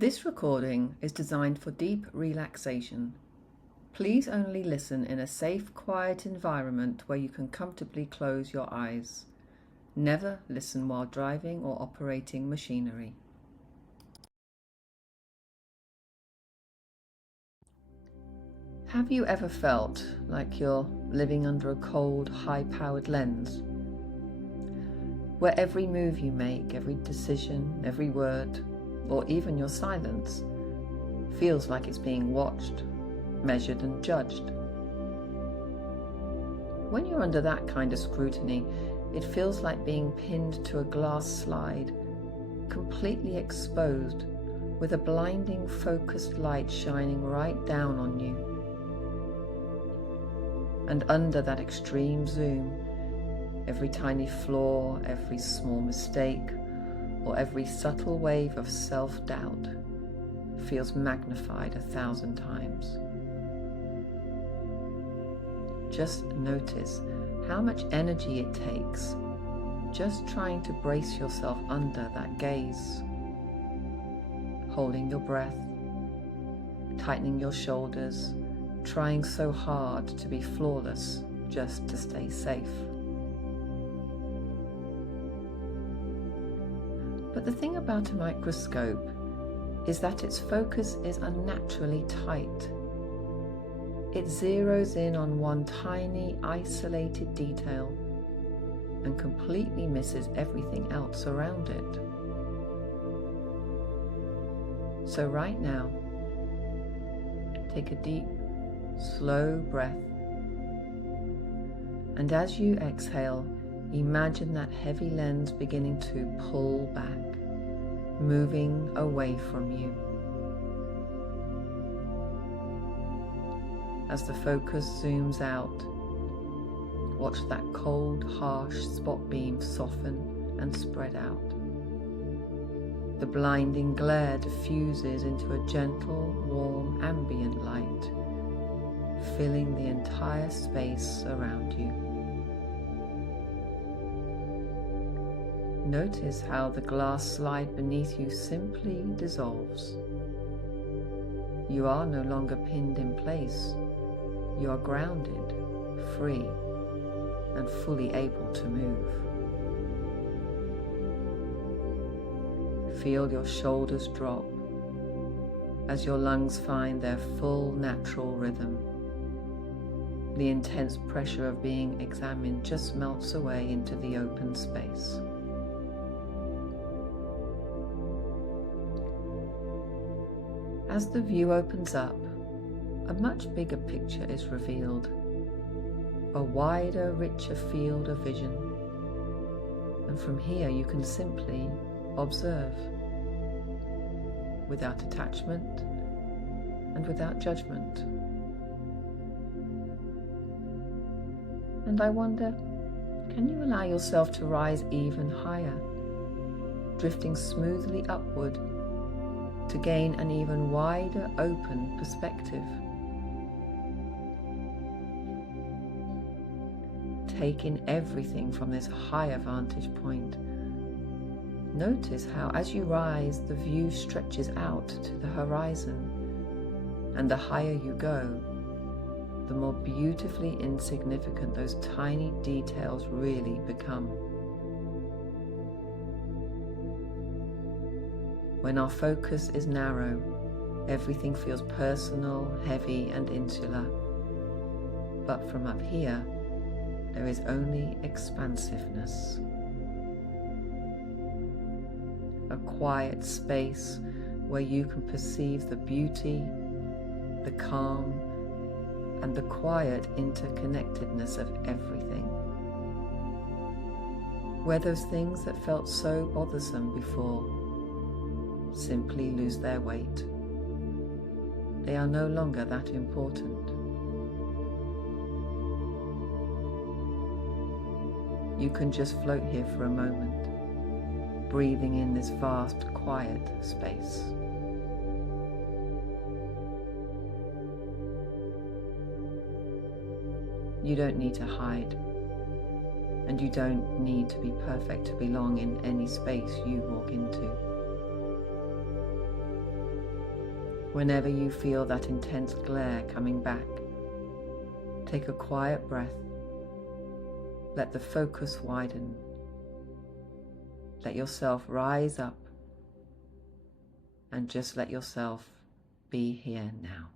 This recording is designed for deep relaxation. Please only listen in a safe, quiet environment where you can comfortably close your eyes. Never listen while driving or operating machinery. Have you ever felt like you're living under a cold, high-powered lens, where every move you make, every decision, every word, or even your silence feels like it's being watched, measured and judged? When you're under that kind of scrutiny, it feels like being pinned to a glass slide, completely exposed, with a blinding focused light shining right down on you. And under that extreme zoom, every tiny flaw, every small mistake, or every subtle wave of self-doubt feels magnified 1,000 times. Just notice how much energy it takes just trying to brace yourself under that gaze. Holding your breath, tightening your shoulders, trying so hard to be flawless just to stay safe. But the thing about a microscope is that its focus is unnaturally tight. It zeroes in on one tiny, isolated detail and completely misses everything else around it. So right now, take a deep, slow breath, and as you exhale, imagine that heavy lens beginning to pull back, moving away from you. As the focus zooms out, watch that cold, harsh spot beam soften and spread out. The blinding glare diffuses into a gentle, warm, ambient light, filling the entire space around you. Notice how the glass slide beneath you simply dissolves. You are no longer pinned in place. You are grounded, free, and fully able to move. Feel your shoulders drop as your lungs find their full natural rhythm. The intense pressure of being examined just melts away into the open space. As the view opens up, a much bigger picture is revealed, a wider, richer field of vision. And from here you can simply observe, without attachment and without judgment. And I wonder, can you allow yourself to rise even higher, drifting smoothly upward to gain an even wider, open perspective? Take in everything from this higher vantage point. Notice how, as you rise, the view stretches out to the horizon, and the higher you go, the more beautifully insignificant those tiny details really become. When our focus is narrow, everything feels personal, heavy, and insular. But from up here, there is only expansiveness. A quiet space where you can perceive the beauty, the calm, and the quiet interconnectedness of everything. Where those things that felt so bothersome before simply lose their weight. They are no longer that important. You can just float here for a moment, breathing in this vast, quiet space. You don't need to hide, and you don't need to be perfect to belong in any space you walk into. Whenever you feel that intense glare coming back, take a quiet breath. Let the focus widen. Let yourself rise up and just let yourself be here now.